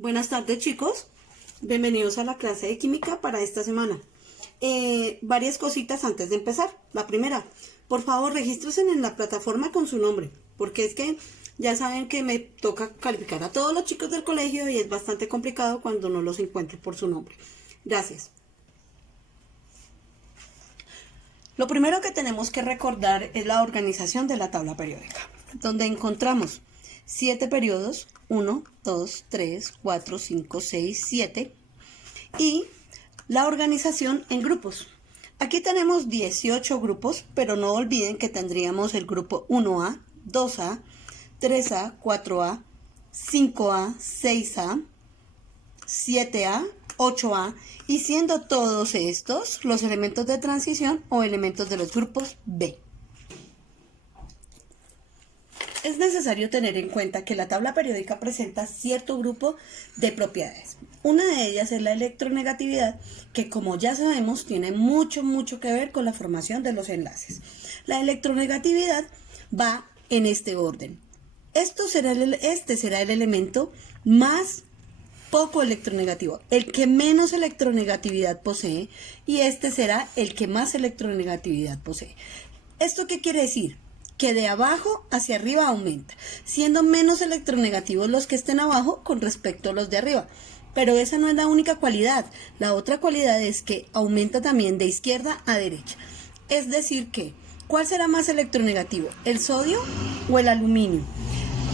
Buenas tardes, chicos, bienvenidos a la clase de química para esta semana. Varias cositas antes de empezar. La primera, por favor regístrense en la plataforma con su nombre, porque es que ya saben que me toca calificar a todos los chicos del colegio y es bastante complicado cuando no los encuentro por su nombre. Gracias. Lo primero que tenemos que recordar es la organización de la tabla periódica, donde encontramos 7 periodos, 1, 2, 3, 4, 5, 6, 7, y la organización en grupos. Aquí tenemos 18 grupos, pero no olviden que tendríamos el grupo 1A, 2A, 3A, 4A, 5A, 6A, 7A, 8A, y siendo todos estos los elementos de transición o elementos de los grupos B. Es necesario tener en cuenta que la tabla periódica presenta cierto grupo de propiedades. Una de ellas es la electronegatividad, que como ya sabemos tiene mucho que ver con la formación de los enlaces. La electronegatividad va en este orden. Este será el elemento más poco electronegativo, el que menos electronegatividad posee, y este será el que más electronegatividad posee. ¿Esto qué quiere decir? Que de abajo hacia arriba aumenta, siendo menos electronegativos los que estén abajo con respecto a los de arriba. Pero esa no es la única cualidad. La otra cualidad es que aumenta también de izquierda a derecha. Es decir que, ¿cuál será más electronegativo? ¿El sodio o el aluminio?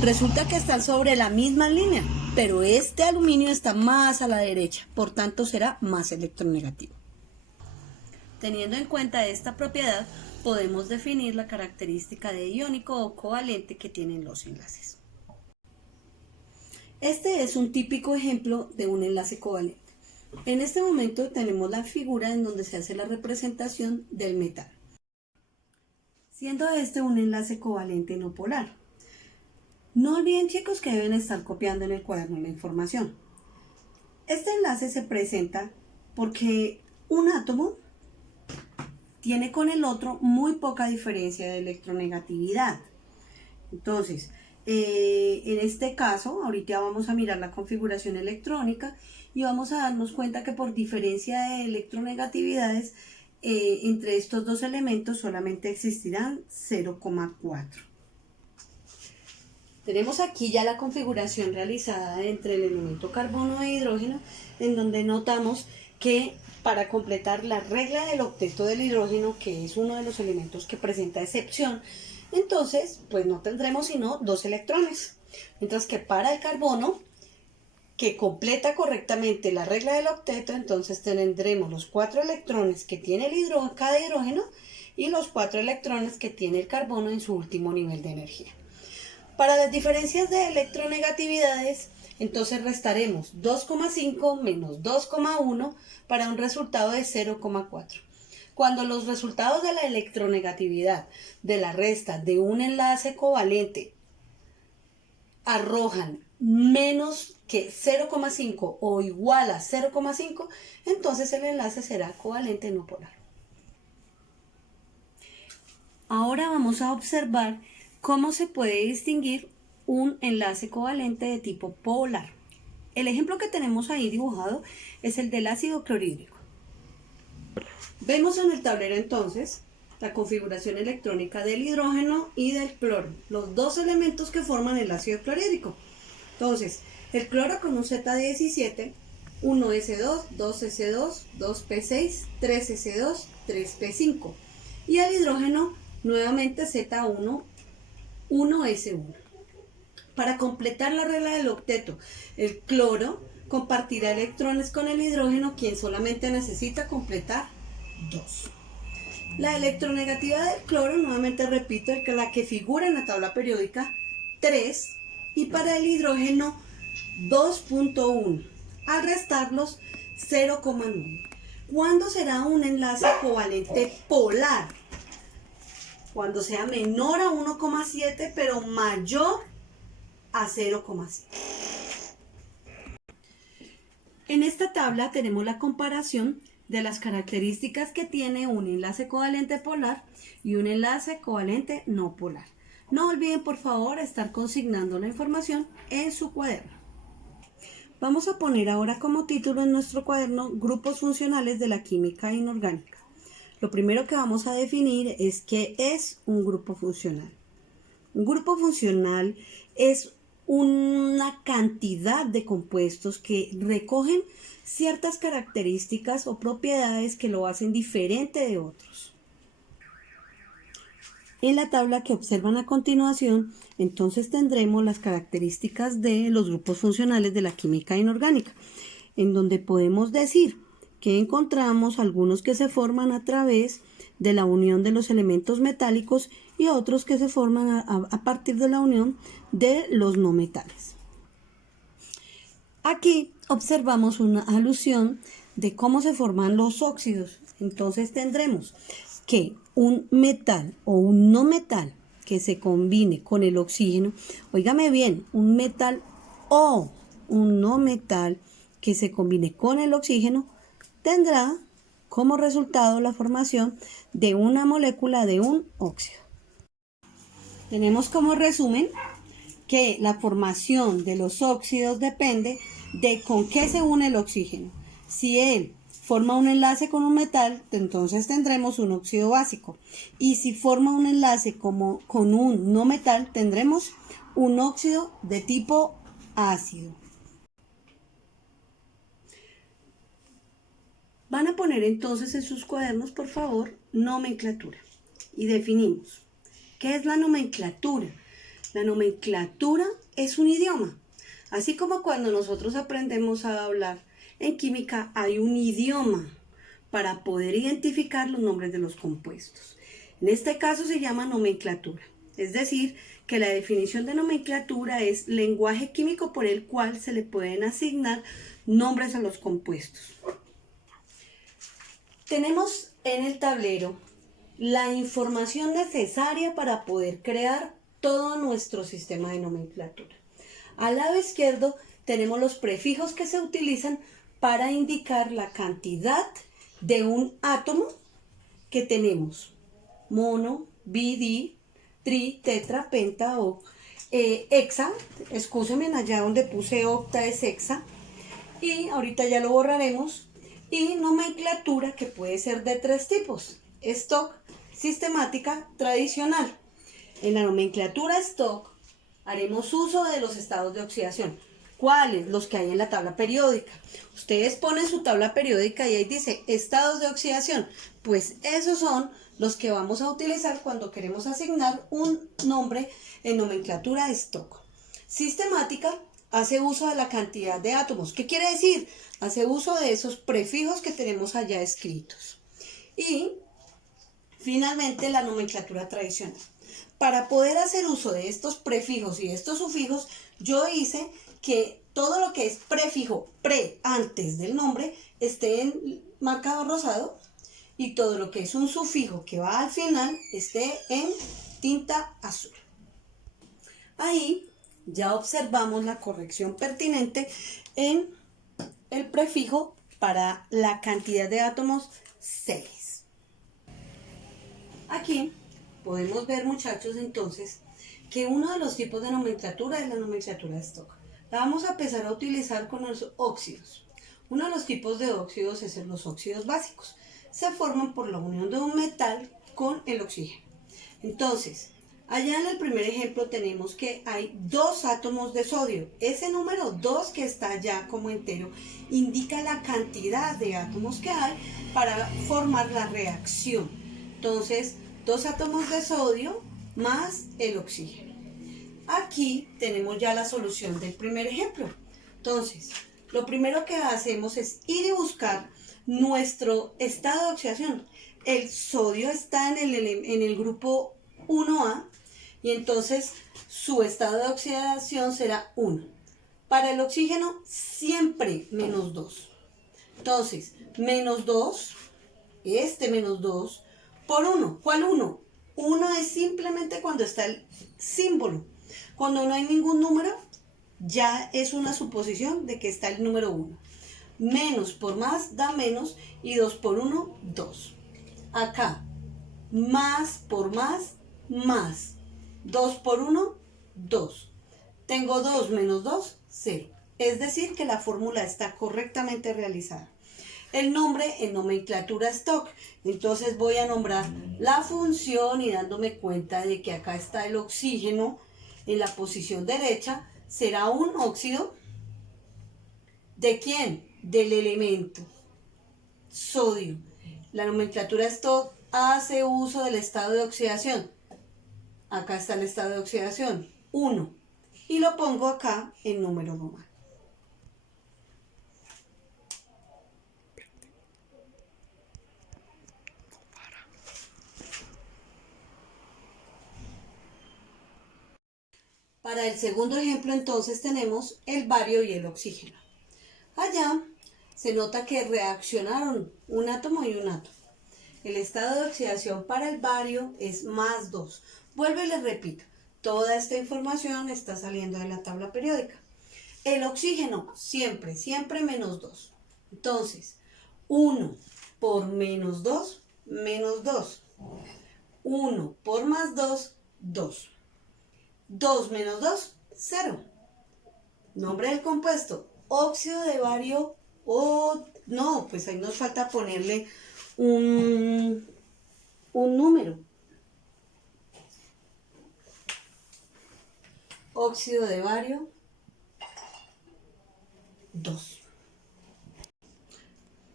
Resulta que están sobre la misma línea, pero este aluminio está más a la derecha, por tanto será más electronegativo. Teniendo en cuenta esta propiedad, podemos definir la característica de iónico o covalente que tienen los enlaces. Este es un típico ejemplo de un enlace covalente. En este momento tenemos la figura en donde se hace la representación del metal, siendo este un enlace covalente no polar. No olviden, chicos, que deben estar copiando en el cuaderno la información. Este enlace se presenta porque un átomo tiene con el otro muy poca diferencia de electronegatividad. Entonces, en este caso, ahorita vamos a mirar la configuración electrónica y vamos a darnos cuenta que por diferencia de electronegatividades, entre estos dos elementos solamente existirán 0,4. Tenemos aquí ya la configuración realizada entre el elemento carbono e hidrógeno, en donde notamos que para completar la regla del octeto del hidrógeno, que es uno de los elementos que presenta excepción, entonces pues no tendremos sino 2 electrones. Mientras que para el carbono, que completa correctamente la regla del octeto, entonces tendremos los 4 electrones que tiene cada hidrógeno y los 4 electrones que tiene el carbono en su último nivel de energía. Para las diferencias de electronegatividades, entonces restaremos 2,5 menos 2,1 para un resultado de 0,4. Cuando los resultados de la electronegatividad de la resta de un enlace covalente arrojan menos que 0,5 o igual a 0,5, entonces el enlace será covalente no polar. Ahora vamos a observar cómo se puede distinguir un enlace covalente de tipo polar. El ejemplo que tenemos ahí dibujado es el del ácido clorhídrico. Vemos en el tablero entonces la configuración electrónica del hidrógeno y del cloro, los dos elementos que forman el ácido clorhídrico. Entonces, el cloro con un Z17, 1S2, 2S2, 2P6, 3S2, 3P5. Y el hidrógeno nuevamente Z1, 1S1. Para completar la regla del octeto, el cloro compartirá electrones con el hidrógeno, quien solamente necesita completar 2. La electronegatividad del cloro, nuevamente repito, es la que figura en la tabla periódica, 3, y para el hidrógeno 2.1. Al restarlos, 0,9. ¿Cuándo será un enlace covalente polar? Cuando sea menor a 1,7 pero mayor a 0,7. En esta tabla tenemos la comparación de las características que tiene un enlace covalente polar y un enlace covalente no polar. No olviden por favor estar consignando la información en su cuaderno. Vamos a poner ahora como título en nuestro cuaderno grupos funcionales de la química inorgánica. Lo primero que vamos a definir es qué es un grupo funcional. Un grupo funcional es una cantidad de compuestos que recogen ciertas características o propiedades que lo hacen diferente de otros. En la tabla que observan a continuación, entonces tendremos las características de los grupos funcionales de la química inorgánica, en donde podemos decir que encontramos algunos que se forman a través de la unión de los elementos metálicos y otros que se forman a partir de la unión de los no metales. Aquí observamos una alusión de cómo se forman los óxidos. Entonces tendremos que un metal o un no metal que se combine con el oxígeno, óigame bien, un metal o un no metal que se combine con el oxígeno tendrá como resultado la formación de una molécula de un óxido. Tenemos como resumen que la formación de los óxidos depende de con qué se une el oxígeno. Si él forma un enlace con un metal, entonces tendremos un óxido básico. Y si forma un enlace con un no metal, tendremos un óxido de tipo ácido. Van a poner entonces en sus cuadernos, por favor, nomenclatura. Y definimos. ¿Qué es la nomenclatura? La nomenclatura es un idioma. Así como cuando nosotros aprendemos a hablar en química, hay un idioma para poder identificar los nombres de los compuestos. En este caso se llama nomenclatura. Es decir, que la definición de nomenclatura es lenguaje químico por el cual se le pueden asignar nombres a los compuestos. Tenemos en el tablero la información necesaria para poder crear todo nuestro sistema de nomenclatura. Al lado izquierdo tenemos los prefijos que se utilizan para indicar la cantidad de un átomo que tenemos. Mono, bi, tri, tetra, penta o hexa. Excúsenme, allá donde puse octa es hexa. Y ahorita ya lo borraremos. Y nomenclatura que puede ser de tres tipos. Stock, sistemática, tradicional. En la nomenclatura stock haremos uso de los estados de oxidación. ¿Cuáles? Los que hay en la tabla periódica. Ustedes ponen su tabla periódica y ahí dice estados de oxidación. Pues esos son los que vamos a utilizar cuando queremos asignar un nombre en nomenclatura stock. Sistemática hace uso de la cantidad de átomos. ¿Qué quiere decir? Hace uso de esos prefijos que tenemos allá escritos. Y finalmente la nomenclatura tradicional. Para poder hacer uso de estos prefijos y estos sufijos, yo hice que todo lo que es prefijo antes del nombre esté en marcado rosado y todo lo que es un sufijo que va al final esté en tinta azul. Ahí ya observamos la corrección pertinente en el prefijo para la cantidad de átomos 6. Aquí podemos ver, muchachos, entonces, que uno de los tipos de nomenclatura es la nomenclatura stock. La vamos a empezar a utilizar con los óxidos. Uno de los tipos de óxidos es los óxidos básicos. Se forman por la unión de un metal con el oxígeno. Entonces, allá en el primer ejemplo tenemos que hay 2 átomos de sodio. Ese número 2 que está allá como entero indica la cantidad de átomos que hay para formar la reacción. Entonces, 2 átomos de sodio más el oxígeno. Aquí tenemos ya la solución del primer ejemplo. Entonces, lo primero que hacemos es ir y buscar nuestro estado de oxidación. El sodio está en el grupo 1A y entonces su estado de oxidación será 1. Para el oxígeno siempre menos 2. Entonces, menos 2, menos 2 por 1. ¿Cuál 1? 1 es simplemente cuando está el símbolo. Cuando no hay ningún número, ya es una suposición de que está el número 1. Menos por más da menos y 2 por 1, 2. Acá, más por más, más. 2 por 1, 2. Tengo 2 menos 2, 0. Es decir, que la fórmula está correctamente realizada. El nombre en nomenclatura stock. Entonces voy a nombrar la función y dándome cuenta de que acá está el oxígeno en la posición derecha. Será un óxido ¿de quién? Del elemento sodio. La nomenclatura stock hace uso del estado de oxidación. Acá está el estado de oxidación, 1. Y lo pongo acá en número romano. Para el segundo ejemplo, entonces, tenemos el bario y el oxígeno. Allá se nota que reaccionaron un átomo y un átomo. El estado de oxidación para el bario es +2. Vuelvo y les repito, toda esta información está saliendo de la tabla periódica. El oxígeno, siempre -2. Entonces, 1 por -2, -2. 1 por +2, 2. 2 menos 2, 0. Nombre del compuesto, óxido de bario no, pues ahí nos falta ponerle un número. Óxido de bario 2.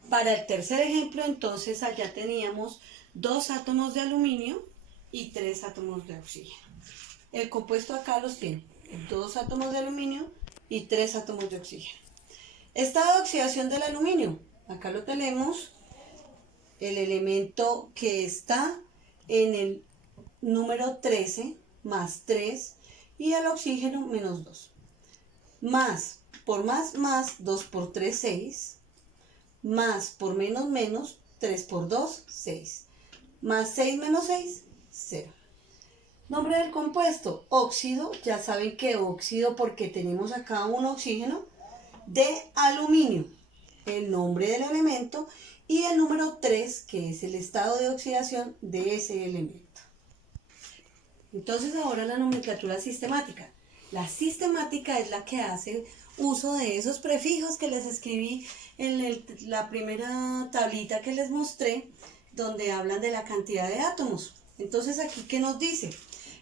Para el tercer ejemplo, entonces, allá teníamos 2 átomos de aluminio y 3 átomos de oxígeno. El compuesto acá los tiene, 2 átomos de aluminio y 3 átomos de oxígeno. Estado de oxidación del aluminio, acá lo tenemos, el elemento que está en el número 13, más 3, y el oxígeno -2. Más por más, 2 por 3, 6. Más por menos, 3 por 2, 6. Más 6 menos 6, 0. Nombre del compuesto, óxido. Ya saben que óxido porque tenemos acá un oxígeno de aluminio. El nombre del elemento y el número 3, que es el estado de oxidación de ese elemento. Entonces ahora la nomenclatura sistemática. La sistemática es la que hace uso de esos prefijos que les escribí en la primera tablita que les mostré, donde hablan de la cantidad de átomos. Entonces aquí, ¿qué nos dice?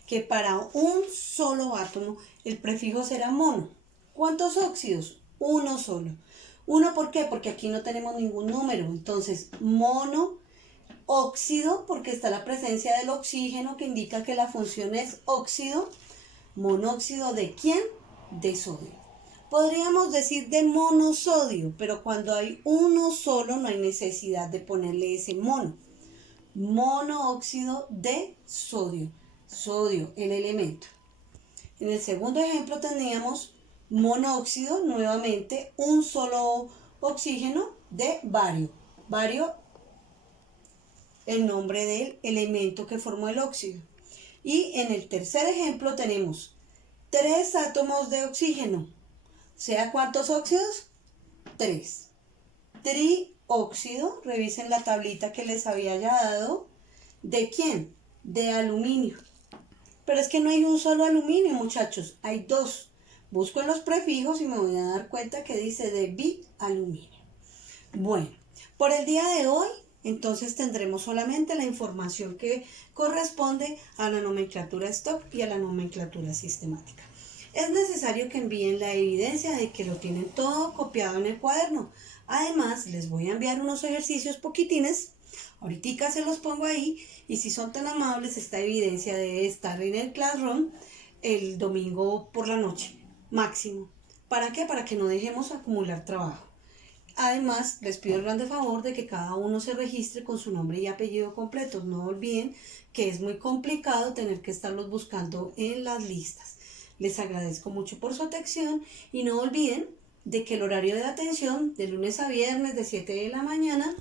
Que para un solo átomo el prefijo será mono. ¿Cuántos óxidos? Uno solo. ¿Uno por qué? Porque aquí no tenemos ningún número. Entonces, mono, óxido, porque está la presencia del oxígeno, que indica que la función es óxido. ¿Monóxido de quién? De sodio. Podríamos decir de monosodio, pero cuando hay uno solo no hay necesidad de ponerle ese mono. Monóxido de sodio. Sodio, el elemento. En el segundo ejemplo teníamos monóxido, nuevamente un solo oxígeno de bario. Bario, el nombre del elemento que formó el óxido. Y en el tercer ejemplo tenemos 3 átomos de oxígeno. O sea, ¿cuántos óxidos? 3. Trióxido, revisen la tablita que les había ya dado. ¿De quién? De aluminio. Pero es que no hay un solo aluminio, muchachos, hay 2. Busco en los prefijos y me voy a dar cuenta que dice de bialuminio. Bueno, por el día de hoy, entonces tendremos solamente la información que corresponde a la nomenclatura stock y a la nomenclatura sistemática. Es necesario que envíen la evidencia de que lo tienen todo copiado en el cuaderno. Además, les voy a enviar unos ejercicios poquitines. Ahorita se los pongo ahí y si son tan amables, esta evidencia debe estar en el Classroom el domingo por la noche, máximo. ¿Para qué? Para que no dejemos acumular trabajo. Además, les pido el grande favor de que cada uno se registre con su nombre y apellido completos. No olviden que es muy complicado tener que estarlos buscando en las listas. Les agradezco mucho por su atención y no olviden de que el horario de atención de lunes a viernes de 7 de la mañana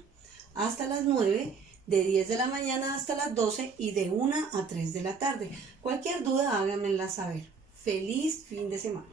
hasta las 9, de 10 de la mañana hasta las 12 y de 1 a 3 de la tarde. Cualquier duda háganmela saber. Feliz fin de semana.